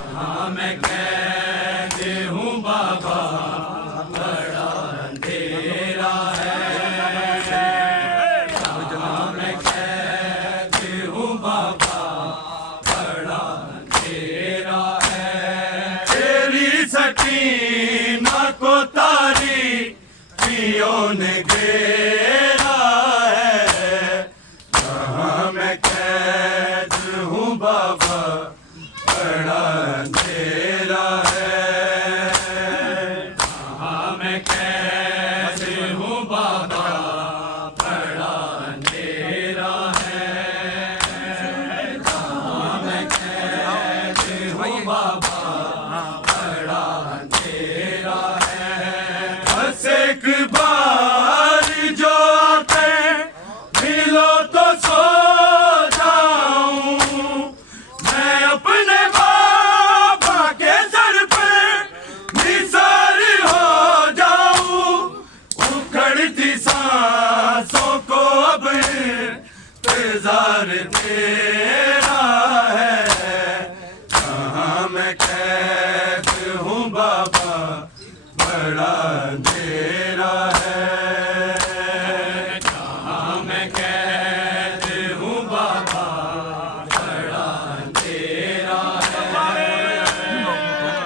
हाँ मैं कहते हूँ बाबा बड़ा अंधेरा है। हाँ मैं कहते हूँ बाबा बड़ा अंधेरा है। तेरी सकीना को तारी पियों ने घेरा है। हाँ मैं कहते हूँ बाबा बड़ा अंधेरा है। हाँ मैं कहते हूँ बाबा बड़ा अंधेरा है। हाँ मैं कहते हूँ बाबा बड़ा अंधेरा है। बस एक बार जो आते मिलो तो सो जाऊं मैं अपने सांसों को अब इंतजार तेरा है। कहाँ मैं कैद हूँ बाबा बड़ा अंधेरा है। कहाँ मैं कैद हूँ बाबा बड़ा अंधेरा है।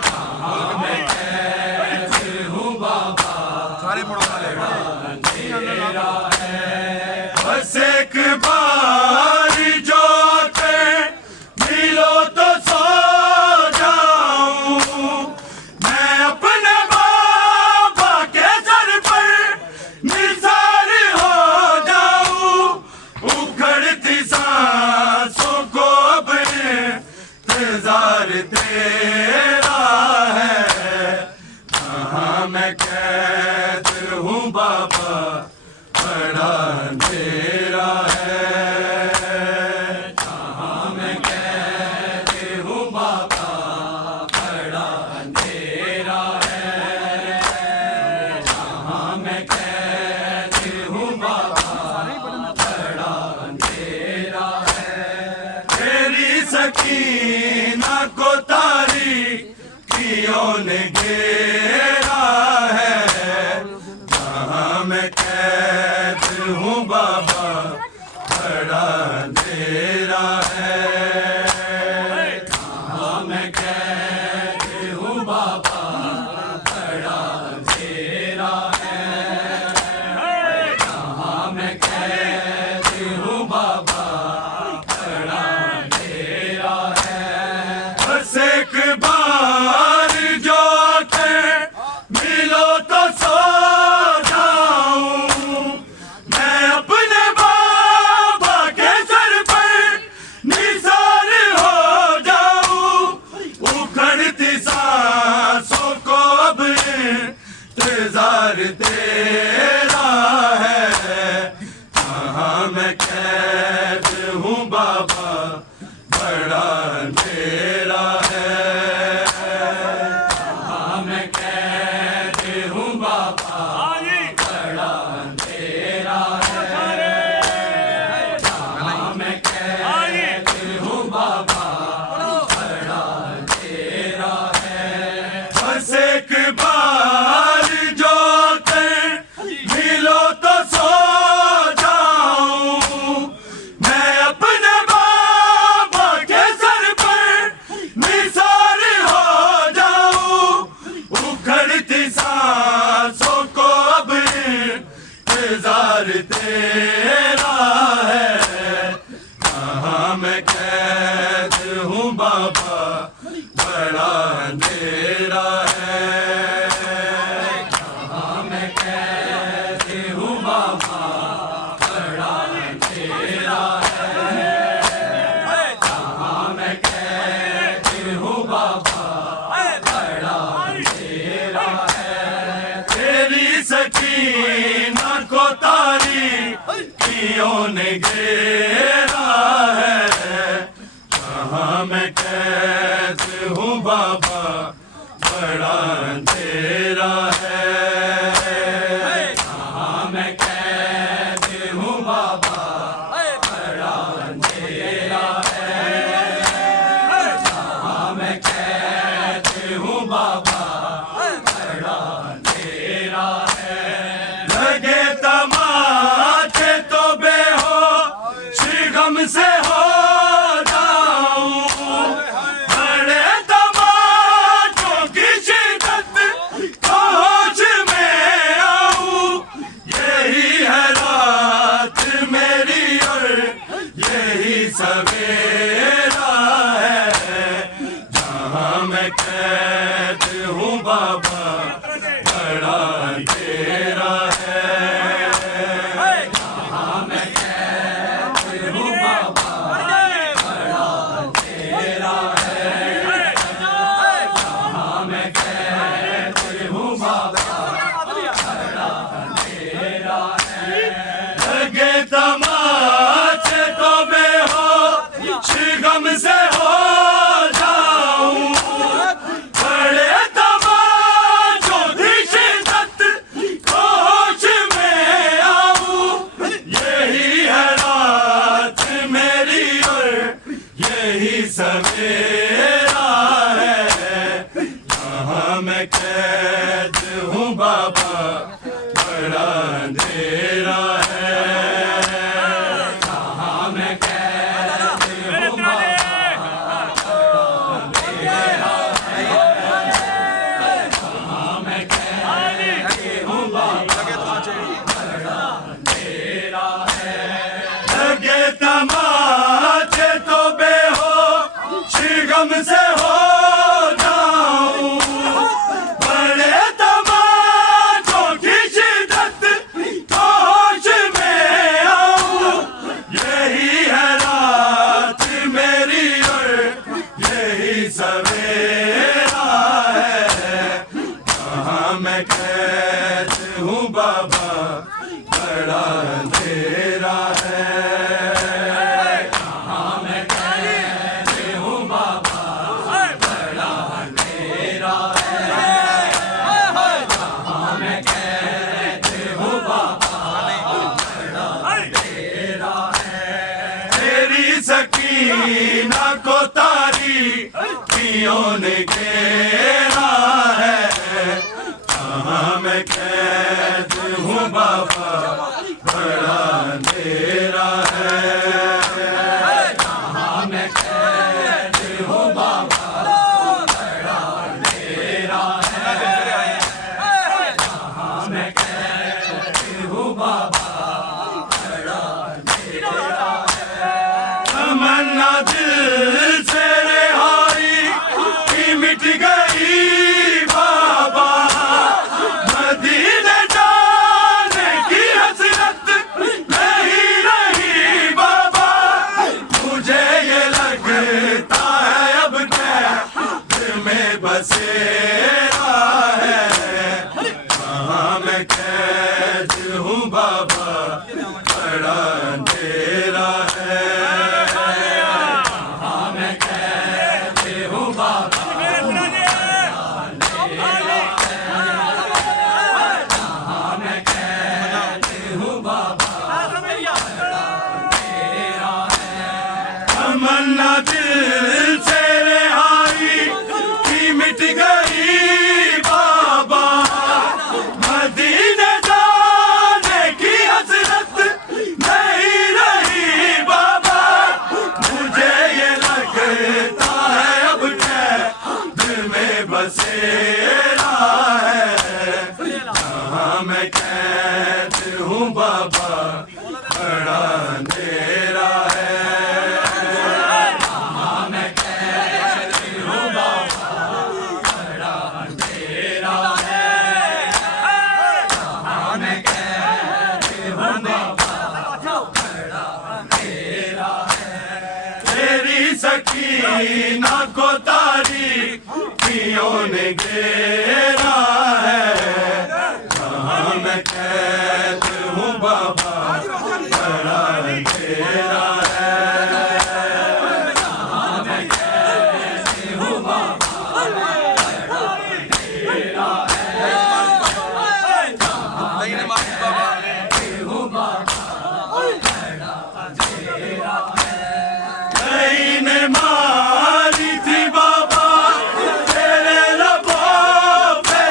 कहाँ मैं कैद हूँ बाबा अंधेरा है। बस एक बार जो आते मिलो तो सो जाऊं मैं अपने बाबा के सर पर निसार हो जाऊं। उखड़ती सांसों को अब इंतजार तेरा है। कहाँ मैं कैद हूँ बाबा बड़ा अंधेरा है। कहाँ मैं कैद हूँ बाबा बड़ा अंधेरा है। कहाँ मैं कैद हूँ बाबा बड़ा अंधेरा है। तेरी सकीना को तारी पियों ने घेरा है। कहाँ मैं कैद हूँ बाबा बड़ा अंधेरा है। कहाँ मैं कैद हूँ बाबा बड़ा अंधेरा है। कहाँ मैं कैद हूँ बाबा बड़ा अंधेरा है। बस एक बार जो आते मिलो तो सो जाऊं मैं अपने बाबा के सर पर निसार हो जाऊं। उखड़ती सांसों को अब इंतजार तेरा है। कहाँ मैं कैद हूँ बाबा बड़ा अंधेरा है। कहाँ मैं कैद हूँ बाबा बड़ा अंधेरा है। कहाँ मैं कैद हूँ बाबा बड़ा अंधेरा है। बस एक बार जो आते मिलो तो सो जाऊं मैं अपने बाबा के सर पर निसार हो जाऊं। उखड़ती सांसों को अब इंतजार तेरा है। कहाँ मैं कैद हूँ बाबा बड़ा अंधेरा है। कहाँ मैं कैद हूँ बाबा बड़ा अंधेरा है। कहाँ मैं कैद हूँ बाबा बड़ा अंधेरा है। तेरी सकीना को तारी पियों ने घेरा है। कहाँ मैं कैद हूँ बाबा बड़ा अंधेरा है। कहाँ मैं कैद हूँ बाबा बड़ा अंधेरा है। कहाँ मैं कैद जहाँ मैं कैद हूँ बाबा बड़ा अंधेरा है। जहाँ मैं कैद हूँ बाबा बड़ा अंधेरा है। जहाँ मैं कैद हूँ बाबा बड़ा अंधेरा है। लगे तमाचे तो बेहोश गम से हो जाऊं, बड़े तमाचों की शिद्दत होश में आऊं। यही है रात मेरी और यही सवेरा है। जहाँ मैं कैद हूँ बाबा बड़ा अंधेरा है। जहाँ मैं कैद हूँ बाबा अंधेरा है। जहाँ मैं कैद हूँ बाबा अंधेरा है। लगे तमाचे तो बेहोश गम से हो जाऊं, बड़े तमाचों की शिद्दत होश में आऊं। यही है रात मेरी और यही सवेरा है। जहाँ मैं कैद हूँ बाबा बड़ा अंधेरा है। जहाँ मैं कैद हूँ बाबा बड़ा अंधेरा है। जहाँ मैं कैद हूँ बाबा बड़ा अंधेरा है। तेरी सकीना को तारीकियों ने घेरा है। जहाँ मैं कैद हूँ बाबा बड़ा अंधेरा है। जहाँ मैं कैद हूँ बाबा बड़ा अंधेरा है। जहाँ मैं कैद हूँ बाबा बड़ा अंधेरा है। तमन्ना दिल से रिहाई की मिट गई बाबा, मदीने जाने की हसरत नहीं रही बाबा। मुझे ये लगता है अब कैद में बसेरा है। जहाँ मैं कैद हूँ बाबा बड़ा अंधेरा है। जहाँ मैं कैद हूँ बाबा तमन्ना दिल से रिहाई की मिट गई बाबा, मदीने जाने की हसरत नहीं रही बाबा। मुझे ये लगता है अब कैद में बसेरा है। जहाँ मैं कैद हूँ बाबा बड़ा अंधेरा है। जहाँ मैं कैद हूँ बाबा बड़ा अंधेरा है। जहाँ मैं कैद हूँ बाबा बड़ा अंधेरा है। तेरी सकीना को तारीकियों ने घेरा है। जहाँ मैं कैद हूँ बाबा बड़ा अंधेरा है। जहाँ मैं कैद हूँ बाबा बड़ा अंधेरा है। जहाँ मैं कैद हूँ बाबा बड़ा अंधेरा है। कहीं ने मारी थी बाबा तेरे लबों पे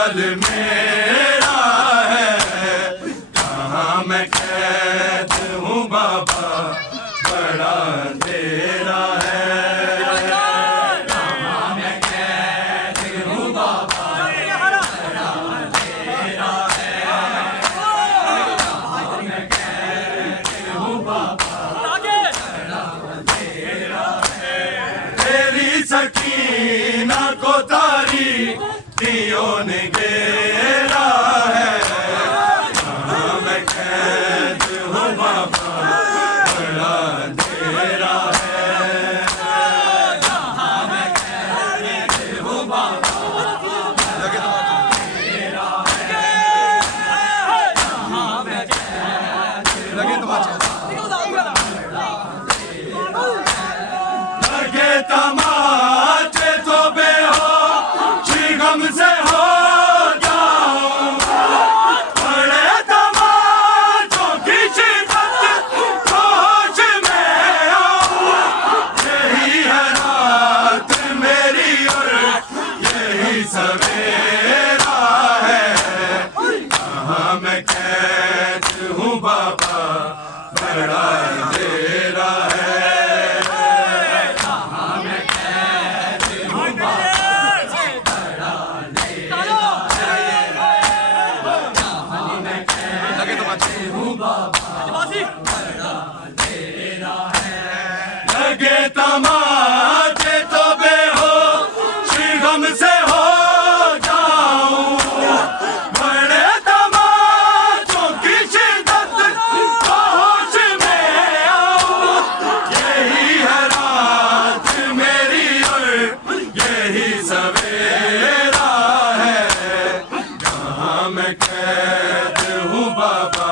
हाल मेरा है, कहाँ मैं कैद हूँ बाबा, बड़ा अंधेरा है। कहाँ मैं कैद हूँ बाबा, बड़ा अंधेरा है। कहाँ मैं कैद हूँ बाबा, बड़ा अंधेरा है। तेरी सकीना को तारीकियों ने घेरा है, कहाँ मैं कैद हूँ बाबा, बड़ा अंधेरा है। कहाँ मैं कैद हूँ बाबा, बड़ा अंधेरा है। कहाँ मैं कैद हूँ बाबा, लगे तमाचे तो बेहोश गम से हो जाऊं, बड़े तमाचों की शिद्दत होश में आऊं। यही है रात मेरी और यही सवेरा है, कहाँ मैं कैद हूँ बाबा, बड़ा अंधेरा है। लगे तमाचे तो बेहोश गम से हो जाऊं, बड़े तमाचों की शिद्दत होश में आऊं। यही है रात मेरी और यही सवेरा है, कहाँ मैं कैद हूँ बाबा,